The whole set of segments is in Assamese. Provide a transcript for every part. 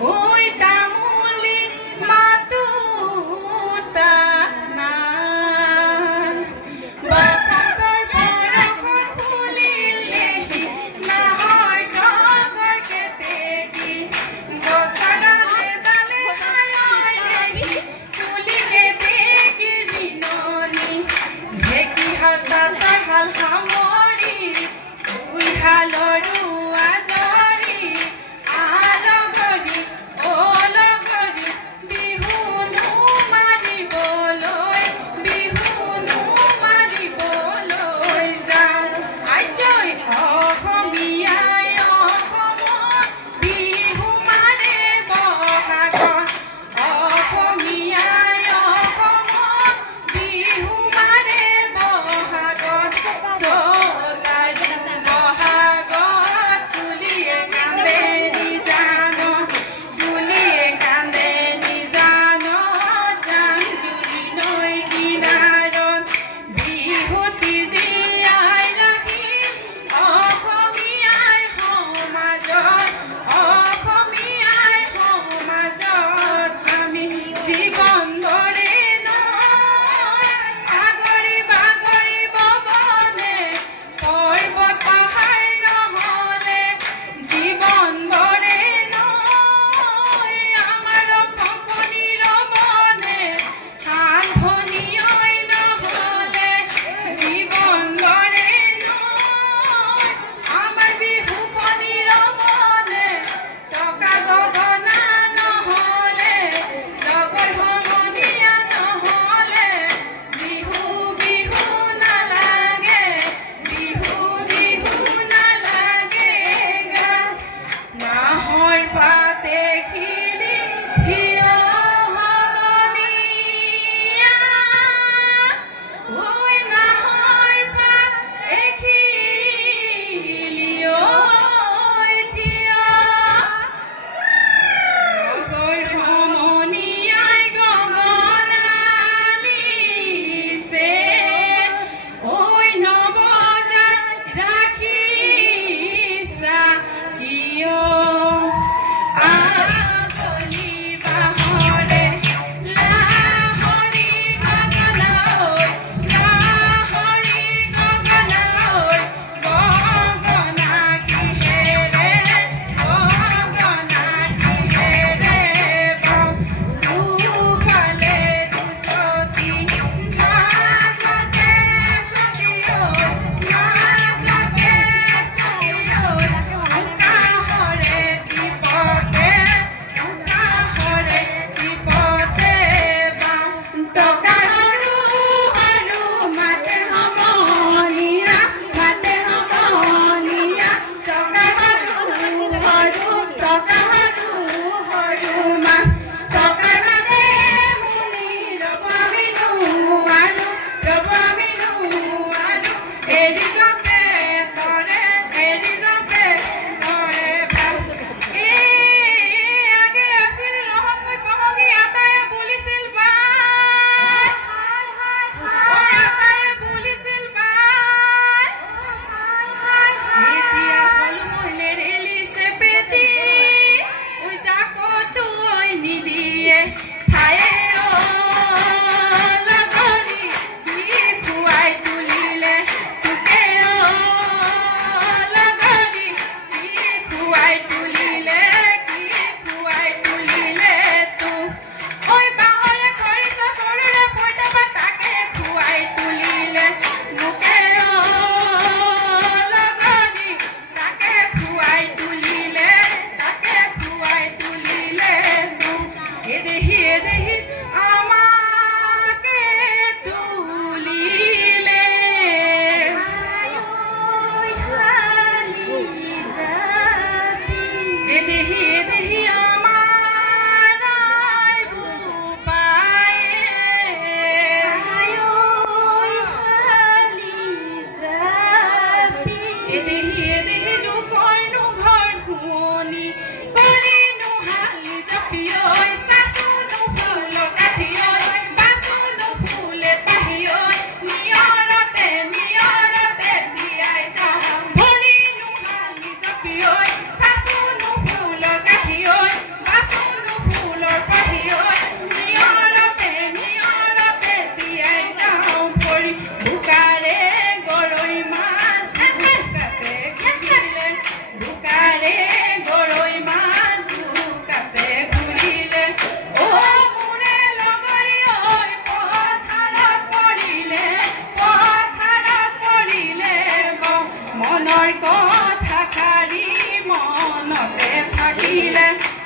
Oi, tamuli matuta.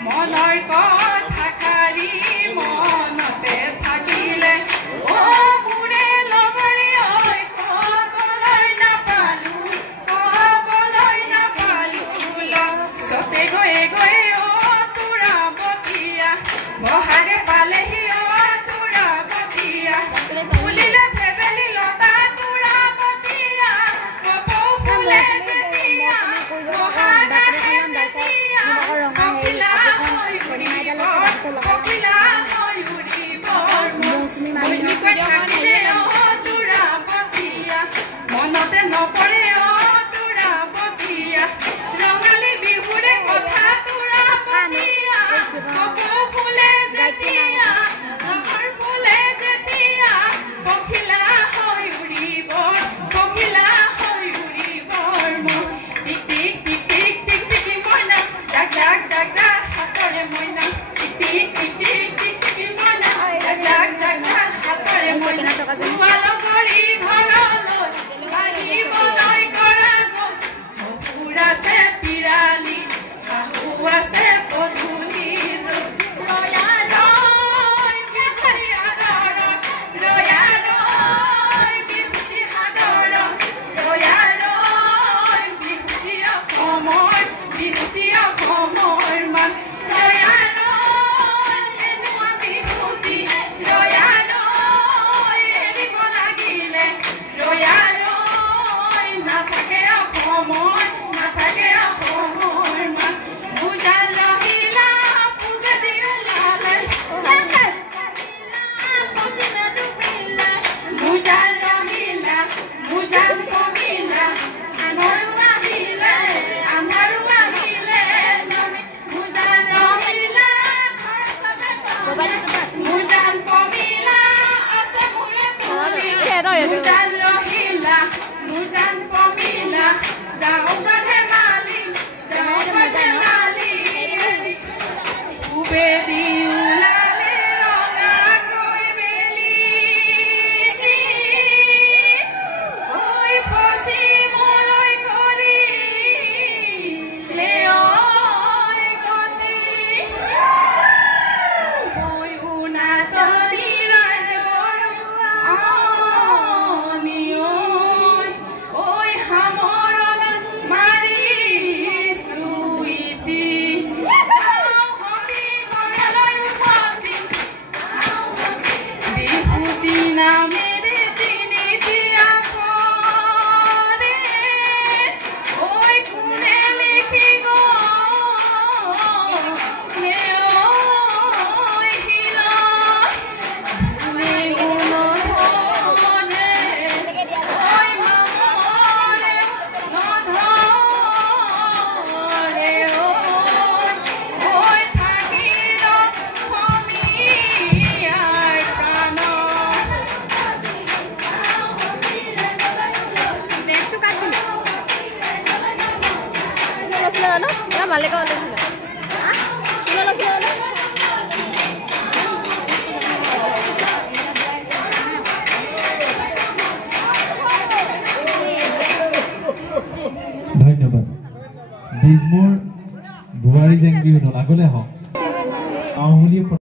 মনৰ কথা খাৰি মনতে থাকিলে ও মুৰে লগৰি ঐ কবলৈ নাপালো সতে গয়ে গয়ে ও তোৰা বতিয়া বহাগে পালেহি ও তোৰা বতিয়া ফুলিলে ফেবেলি লতা তোৰা বতিয়া কপৌ ফুলে যেতিয়া বহাগে যেতিয়া পখিলা পখিলা ময়ূৰী থাকিলে ও তোৰা বতিয়া মনতে নপৰে ও তোৰা বতিয়া ৰঙালী বিহুৰে কথা তোৰা বতিয়া কপৌ ফুলে যেতিয়া ঘৰ ফুলে যেতিয়া পখিলা ময়ূৰী টিক টিক টিক টিক টিক টিকি মইনা জাক জাক জাক জাক হাতৰে মইনা টিক টিক টিক টিক টিক টিকি মইনা জাক জাক জাক জাক হাতৰে মইনা লগৰী ঘৰলৈ আহিবলৈ কৰা গ'ল সসুৰ আছে পিৰালি শাহু আছে পদূলি ৰয়া ৰয় বিহুতি সাদৰত ৰয়া ৰয় বিহুতি সাদৰত ৰয়া ৰয় বিহুতি অসমৰ মান ৰয়া ৰয় এনেকুৱা বিহুতি ৰয়া ৰয় এৰিব লাগিলে ৰয়া ৰয় নাথাকে অসমৰ মান বুজাল ৰহিলা পোকেদি ওলালে বুজাল ৰহিলা বুজাল কমিলা আন্ধাৰো আহিলে বুজাল ৰহিলা বুজাল কমিলা আছে মোৰে তুলি বুজাল ৰহিলা বুজাল কমিলা যাওঁ ধেমালি উবেদি ওলালে ৰঙাকৈ বেলি ঐ পশ্চিমলৈ কৰিলে ঐ গতি ময়ো নাটনি ৰাইজৰ আনি ঐ সামৰণ মাৰিছো ইতি বিহুতি নামেৰে তিনিটিয়া কৰে ঐ কোনে লিখি গ'লে ঐ শিলত ভুলে নধৰে ঐ মামৰে নধৰে ঐ থাকিল সমীয়াৰ প্ৰাণৰ বেগটো কাটি লৈছিলে জানো মালিক লৈছিলে ধন্যবাদ বিজমোৰ বোৱাৰী জেংগি আগলৈ হওক